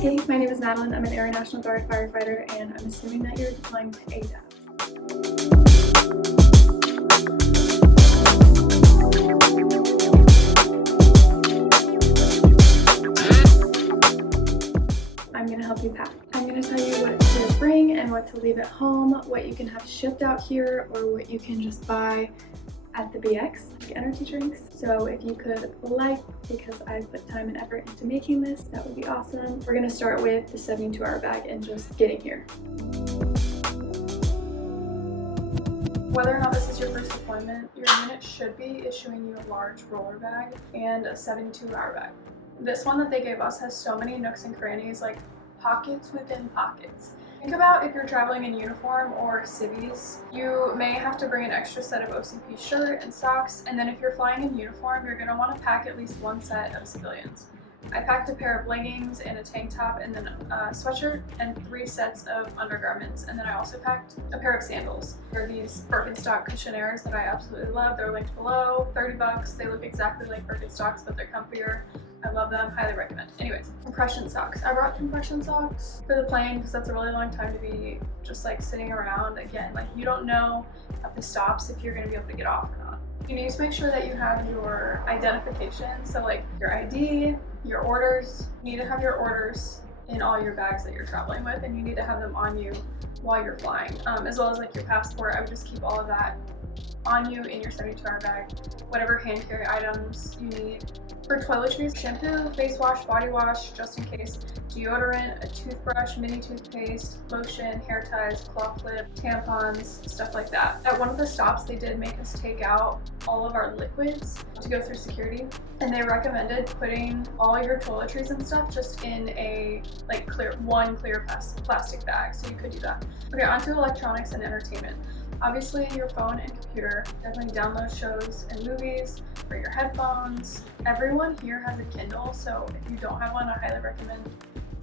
Hey, my name is Madeline. I'm an Air National Guard firefighter, and I'm assuming that you're deploying to ADAB. I'm going to help you pack. I'm going to tell you what to bring and what to leave at home, what you can have shipped out here, or what you can just buy at the BX, like energy drinks. So if you could like, because I put time and effort into making this, that would be awesome. We're gonna start with the 72-hour bag and just getting here. Whether or not this is your first deployment, your unit should be issuing you a large roller bag and a 72-hour bag. This one that they gave us has so many nooks and crannies, like pockets within pockets. Think about if you're traveling in uniform or civvies, you may have to bring an extra set of OCP shirt and socks, and then if you're flying in uniform, you're going to want to pack at least one set of civilians. I packed a pair of leggings and a tank top and then a sweatshirt and 3 sets of undergarments, and then I also packed a pair of sandals. They're these Birkenstock cushionaires that I absolutely love. They're linked below, 30 bucks. They look exactly like Birkenstocks, but they're comfier. I love them, highly recommend. Anyways, compression socks. I brought compression socks for the plane because that's a really long time to be just like sitting around. Again, like you don't know at the stops if you're gonna be able to get off or not. You need to make sure that you have your identification. So like your ID, your orders. You need to have your orders in all your bags that you're traveling with, and you need to have them on you while you're flying, as well as like your passport. I would just keep all of that on you in your 72-hour bag. Whatever hand carry items you need. For toiletries, shampoo, face wash, body wash, just in case, deodorant, a toothbrush, mini toothpaste, lotion, hair ties, claw clip, tampons, stuff like that. At one of the stops, they did make us take out all of our liquids to go through security, and they recommended putting all your toiletries and stuff just in a like clear plastic bag, so you could do that. Okay, onto electronics and entertainment. Obviously, your phone and computer. Definitely download shows and movies, or your headphones. Everyone here has a Kindle, so if you don't have one, I highly recommend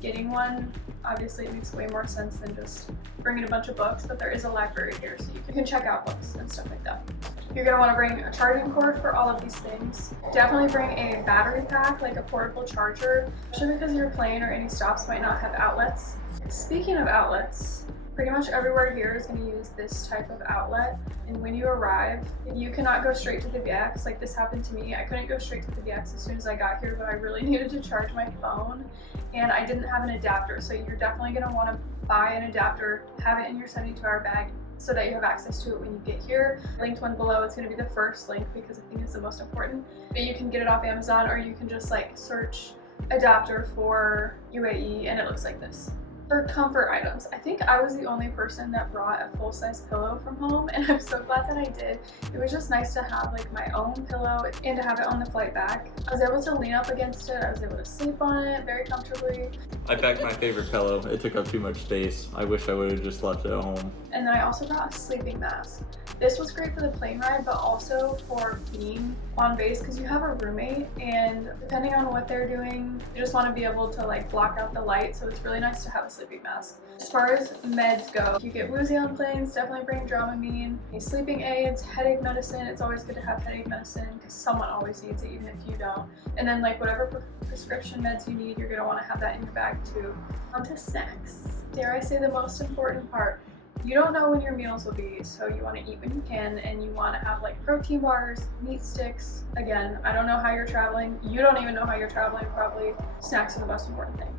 getting one. Obviously, it makes way more sense than just bringing a bunch of books, but there is a library here, so you can check out books and stuff like that. You're going to want to bring a charging cord for all of these things. Definitely bring a battery pack, like a portable charger, especially because your plane or any stops might not have outlets. Speaking of outlets, pretty much everywhere here is going to use this type of outlet, and when you arrive, you cannot go straight to the BX. Like this happened to me. I couldn't go straight to the BX as soon as I got here, but I really needed to charge my phone, and I didn't have an adapter, so you're definitely going to want to buy an adapter, have it in your 72-hour bag so that you have access to it when you get here. Linked one below. It's going to be the first link because I think it's the most important, but you can get it off Amazon, or you can just like search adapter for UAE, and it looks like this. For comfort items, I think I was the only person that brought a full-size pillow from home, and I'm so glad that I did. It was just nice to have like my own pillow and to have it on the flight back. I was able to lean up against it, I was able to sleep on it very comfortably. I packed my favorite pillow. It took up too much space. I wish I would have just left it at home. And then I also brought a sleeping mask. This was great for the plane ride, but also for being on base because you have a roommate, and depending on what they're doing, you just want to be able to like block out the light, so it's really nice to have a sleeping mask. As far as meds go, if you get woozy on planes, definitely bring Dramamine, sleeping aids, headache medicine. It's always good to have headache medicine because someone always needs it, even if you don't. And then like whatever prescription meds you need, you're going to want to have that in your bag too. Onto snacks. Dare I say the most important part. You don't know when your meals will be, so you want to eat when you can, and you want to have like protein bars, meat sticks. Again, I don't know how you're traveling. You don't even know how you're traveling, probably. Snacks are the most important thing.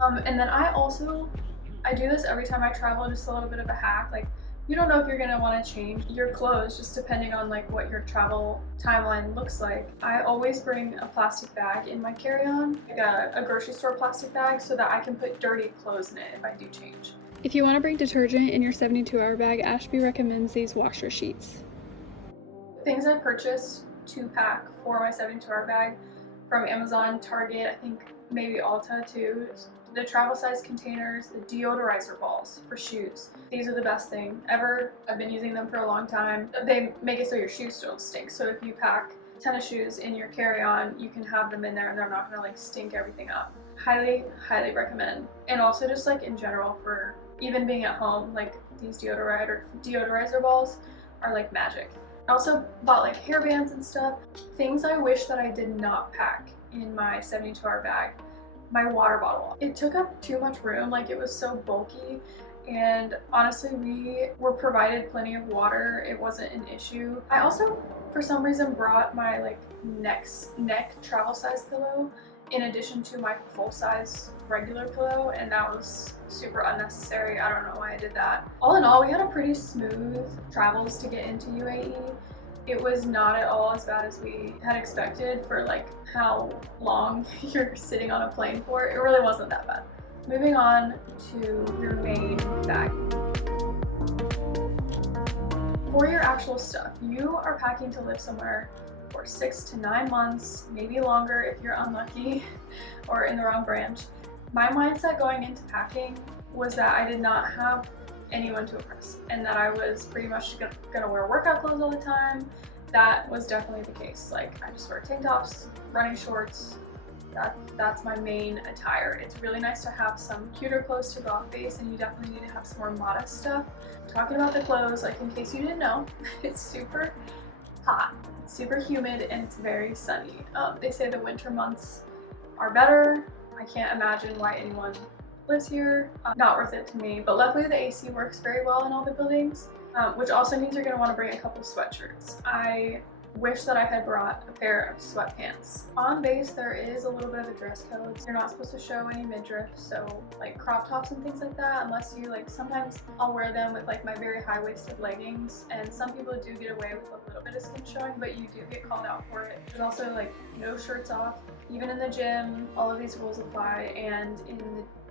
And then I do this every time I travel, just a little bit of a hack. Like, you don't know if you're going to want to change your clothes just depending on like what your travel timeline looks like. I always bring a plastic bag in my carry-on, like a grocery store plastic bag, so that I can put dirty clothes in it if I do change. If you want to bring detergent in your 72-hour bag, Ashby recommends these washer sheets. Things I purchased to pack for my 72-hour bag from Amazon, Target, I think maybe Ulta too. The travel size containers, the deodorizer balls for shoes. These are the best thing ever. I've been using them for a long time. They make it so your shoes don't stink. So if you pack tennis shoes in your carry-on, you can have them in there and they're not gonna like stink everything up. Highly, highly recommend. And also just like in general for even being at home, like these deodorizer balls are like magic. I also bought like hair bands and stuff. Things I wish that I did not pack in my 72-hour bag. my water bottle. It took up too much room, like it was so bulky. And honestly, we were provided plenty of water. It wasn't an issue. I also, for some reason, brought my like neck travel size pillow in addition to my full size regular pillow, and that was super unnecessary. I don't know why I did that. All in all, we had a pretty smooth travels to get into UAE. It was not at all as bad as we had expected for like how long you're sitting on a plane for. It really wasn't that bad. Moving on to your main bag. For your actual stuff, you are packing to live somewhere for 6 to 9 months, maybe longer if you're unlucky or in the wrong branch. My mindset going into packing was that I did not have anyone to impress and that I was pretty much gonna wear workout clothes all the time. That was definitely the case. Like, I just wear tank tops, running shorts. That's my main attire. It's really nice to have some cuter clothes to go off base, and you definitely need to have some more modest stuff. Talking about the clothes, like in case you didn't know, it's super hot, it's super humid, and it's very sunny. They say the winter months are better. I can't imagine why anyone lives here. Not worth it to me, but luckily the AC works very well in all the buildings, which also means you're going to want to bring a couple sweatshirts. I wish that I had brought a pair of sweatpants. On base, there is a little bit of a dress code. You're not supposed to show any midriff, so like crop tops and things like that, unless you like, sometimes I'll wear them with like my very high-waisted leggings, and some people do get away with a little bit of skin showing, but you do get called out for it. There's also like no shirts off. Even in the gym, all of these rules apply, and in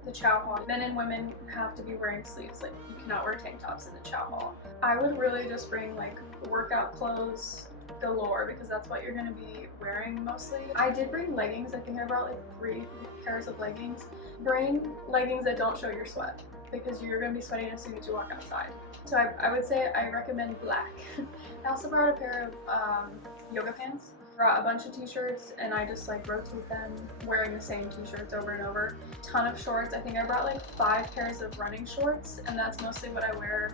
the chow hall, men and women have to be wearing sleeves. Like, you cannot wear tank tops in the chow hall. I would really just bring like workout clothes galore, because that's what you're going to be wearing mostly. I did bring leggings. I think I brought like 3 pairs of leggings. Bring leggings that don't show your sweat, because you're going to be sweating as soon as you walk outside. So I would say I recommend black. I also brought a pair of yoga pants. Brought a bunch of t-shirts, and I just like rotate them, wearing the same t-shirts over and over. Ton of shorts. I think I brought like 5 pairs of running shorts, and that's mostly what I wear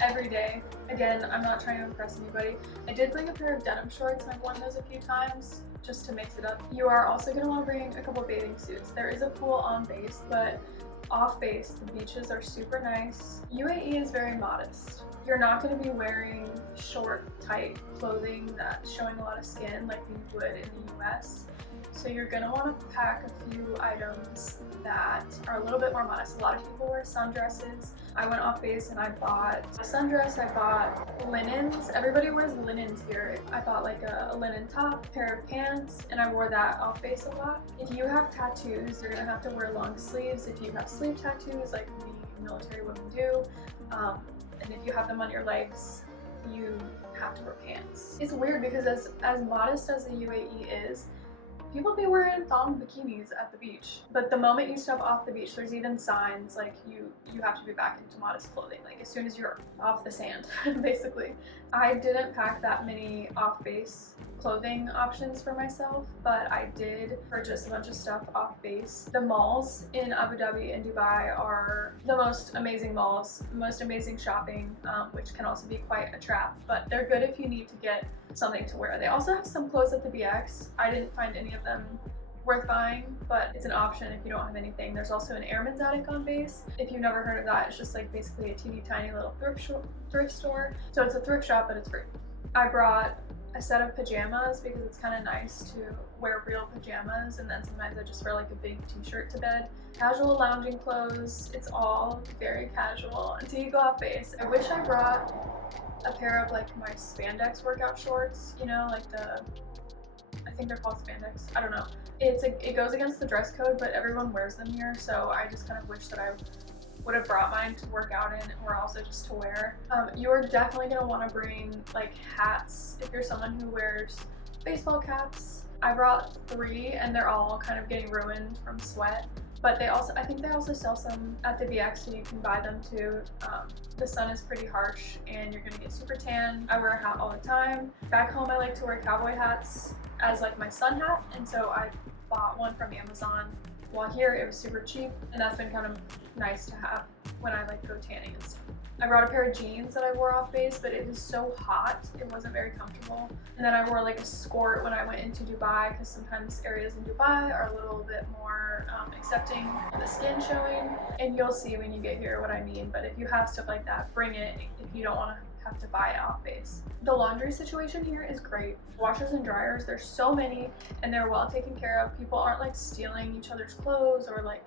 every day. Again, I'm not trying to impress anybody. I did bring a pair of denim shorts, and I've worn those a few times just to mix it up. You are also going to want to bring a couple bathing suits. There is a pool on base, but off base, the beaches are super nice. UAE is very modest. You're not going to be wearing short, tight clothing that's showing a lot of skin like you would in the US. So you're going to want to pack a few items that are a little bit more modest. A lot of people wear sundresses. I went off base and I bought a sundress, I bought linens. Everybody wears linens here. I bought like a linen top, pair of pants, and I wore that off base a lot. If you have tattoos, you're going to have to wear long sleeves. If you have sleeve tattoos like we military women do, and if you have them on your legs, you have to wear pants. It's weird because as modest as the UAE is, people be wearing thong bikinis at the beach. But the moment you step off the beach, there's even signs like you have to be back into modest clothing, like as soon as you're off the sand, basically. I didn't pack that many off-base clothing options for myself, but I did purchase a bunch of stuff off base. The malls in Abu Dhabi and Dubai are the most amazing malls, most amazing shopping, which can also be quite a trap, but they're good if you need to get something to wear. They also have some clothes at the BX. I didn't find any of them worth buying, but it's an option if you don't have anything. There's also an airman's attic on base. If you've never heard of that, it's just like basically a teeny tiny little thrift store. So it's a thrift shop, but it's free. I brought a set of pajamas because it's kind of nice to wear real pajamas, and then sometimes I just wear like a big t-shirt to bed. Casual lounging clothes, it's all very casual until you go off base. I wish I brought a pair of like my spandex workout shorts, you know, like I think they're called spandex, I don't know. It goes against the dress code, but everyone wears them here, so I just kind of wish that I would have brought mine to work out in, or also just to wear. You are definitely going to want to bring like hats if you're someone who wears baseball caps. I brought 3 and they're all kind of getting ruined from sweat, but I think they also sell some at the BX, so you can buy them too. The sun is pretty harsh and you're going to get super tan. I wear a hat all the time. Back home I like to wear cowboy hats as like my sun hat, and so I bought one from Amazon. While here it was super cheap, and that's been kind of nice to have when I like go tanning and stuff. I brought a pair of jeans that I wore off base, but it was so hot, it wasn't very comfortable. And then I wore like a skirt when I went into Dubai, because sometimes areas in Dubai are a little bit more accepting of the skin showing. And you'll see when you get here what I mean, but if you have stuff like that, bring it if you don't want to have to buy it off base. The laundry situation here is great. Washers and dryers, there's so many, and they're well taken care of. People aren't like stealing each other's clothes or like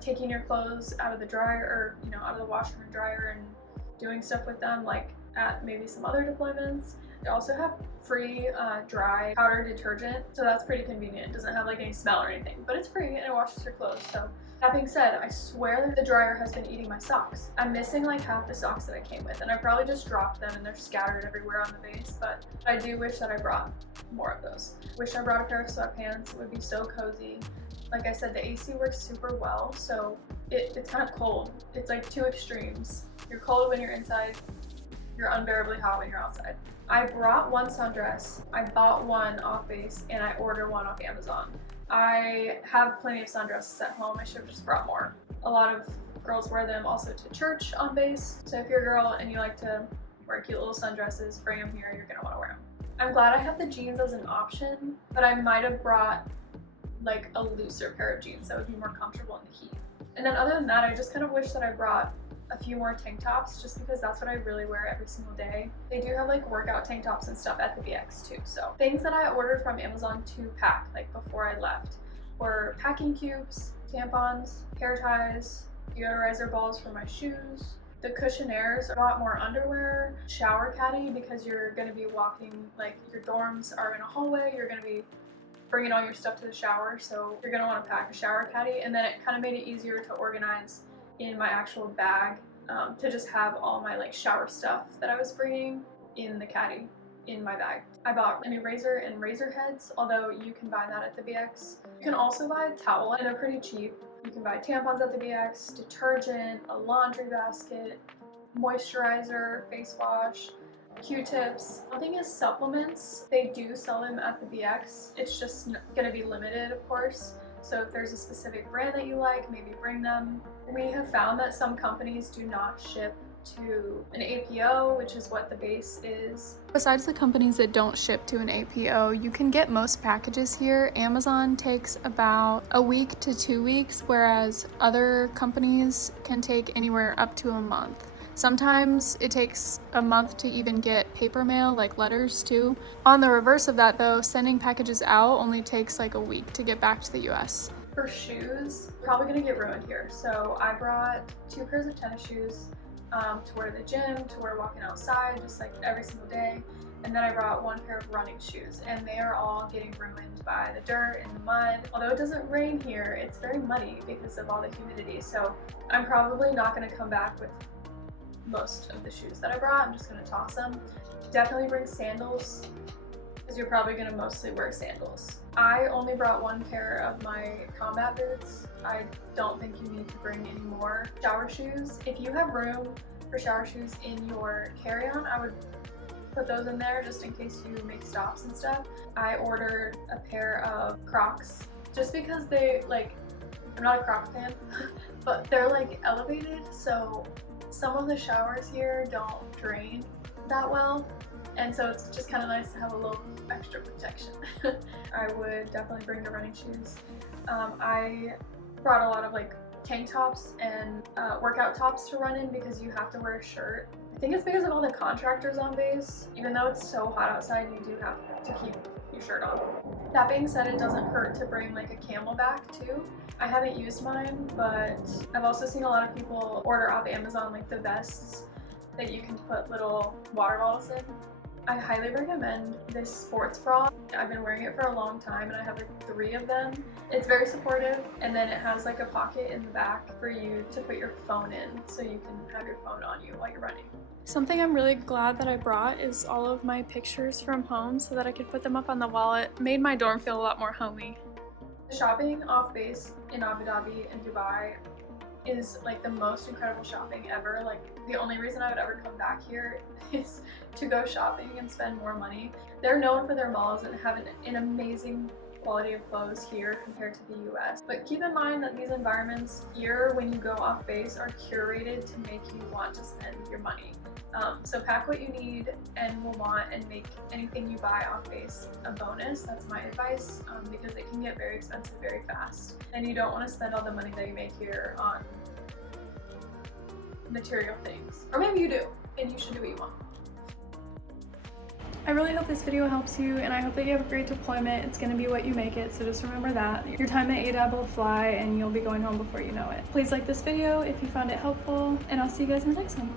taking your clothes out of the dryer, or out of the washer and dryer and doing stuff with them like at maybe some other deployments. They also have free dry powder detergent, so that's pretty convenient. It doesn't have like any smell or anything, but it's free and it washes your clothes. So that being said, I swear that the dryer has been eating my socks. I'm missing like half the socks that I came with, and I probably just dropped them and they're scattered everywhere on the base, but I do wish that I brought more of those. Wish I brought a pair of sweatpants. It would be so cozy. Like I said, the AC works super well, so it's kind of cold. It's like two extremes. You're cold when you're inside, you're unbearably hot when you're outside. I brought one sundress, I bought one off base, and I ordered one off Amazon. I have plenty of sundresses at home. I should have just brought more. A lot of girls wear them also to church on base, so if you're a girl and you like to wear cute little sundresses, bring them here, you're gonna wanna wear them. I'm glad I have the jeans as an option, but I might have brought like a looser pair of jeans that would be more comfortable in the heat. And then other than that, I just kind of wish that I brought a few more tank tops, just because that's what I really wear every single day. They do have like workout tank tops and stuff at the BX too. So things that I ordered from Amazon to pack like before I left were packing cubes, tampons, hair ties, deodorizer balls for my shoes, the cushionaires. I bought more underwear, shower caddy, because you're going to be walking, like your dorms are in a hallway, you're going to be bringing all your stuff to the shower, so you're going to want to pack a shower caddy. And then it kind of made it easier to organize in my actual bag, to just have all my like shower stuff that I was bringing in the caddy in my bag. I bought an eraser and razor heads, although you can buy that at the BX. You can also buy a towel, and they're pretty cheap. You can buy tampons at the BX, detergent, a laundry basket, moisturizer, face wash, Q-tips. One thing is supplements. They do sell them at the BX. It's just going to be limited, of course. So if there's a specific brand that you like, maybe bring them. We have found that some companies do not ship to an APO, which is what the base is. Besides the companies that don't ship to an APO, you can get most packages here. Amazon takes about a week to 2 weeks, whereas other companies can take anywhere up to a month. Sometimes it takes a month to even get paper mail, like letters too. On the reverse of that though, sending packages out only takes like a week to get back to the US. For shoes, probably gonna get ruined here. So I brought 2 pairs of tennis shoes to wear to the gym, to wear walking outside, just like every single day. And then I brought 1 pair of running shoes, and they are all getting ruined by the dirt and the mud. Although it doesn't rain here, it's very muddy because of all the humidity. So I'm probably not gonna come back with most of the shoes that I brought. I'm just gonna toss them. Definitely bring sandals, because you're probably gonna mostly wear sandals. I only brought 1 pair of my combat boots. I don't think you need to bring any more. Shower shoes. If you have room for shower shoes in your carry-on, I would put those in there just in case you make stops and stuff. I ordered a pair of Crocs just because they like, I'm not a Crocs fan, but they're like elevated, so some of the showers here don't drain that well, and so it's just kind of nice to have a little extra protection. I would definitely bring the running shoes. I brought a lot of like tank tops and workout tops to run in, because you have to wear a shirt. I think it's because of all the contractors on base. Even though it's so hot outside, you do have to keep your shirt on. That being said, it doesn't hurt to bring like a camelback too. I haven't used mine, but I've also seen a lot of people order off Amazon like the vests that you can put little water bottles in. I highly recommend this sports bra. I've been wearing it for a long time, and I have like 3 of them. It's very supportive, and then it has like a pocket in the back for you to put your phone in, so you can have your phone on you while you're running. Something I'm really glad that I brought is all of my pictures from home so that I could put them up on the wall. It made my dorm feel a lot more homey. Shopping off base in Abu Dhabi and Dubai is like the most incredible shopping ever. Like the only reason I would ever come back here is to go shopping and spend more money. They're known for their malls and have an amazing quality of clothes here compared to the US. But keep in mind that these environments here, when you go off base, are curated to make you want to spend your money. So pack what you need and will want, and make anything you buy off base a bonus. That's my advice, because it can get very expensive very fast. And you don't want to spend all the money that you make here on material things. Or maybe you do, and you should do what you want. I really hope this video helps you, and I hope that you have a great deployment. It's going to be what you make it, so just remember that. Your time at ADAB will fly, and you'll be going home before you know it. Please like this video if you found it helpful, and I'll see you guys in the next one.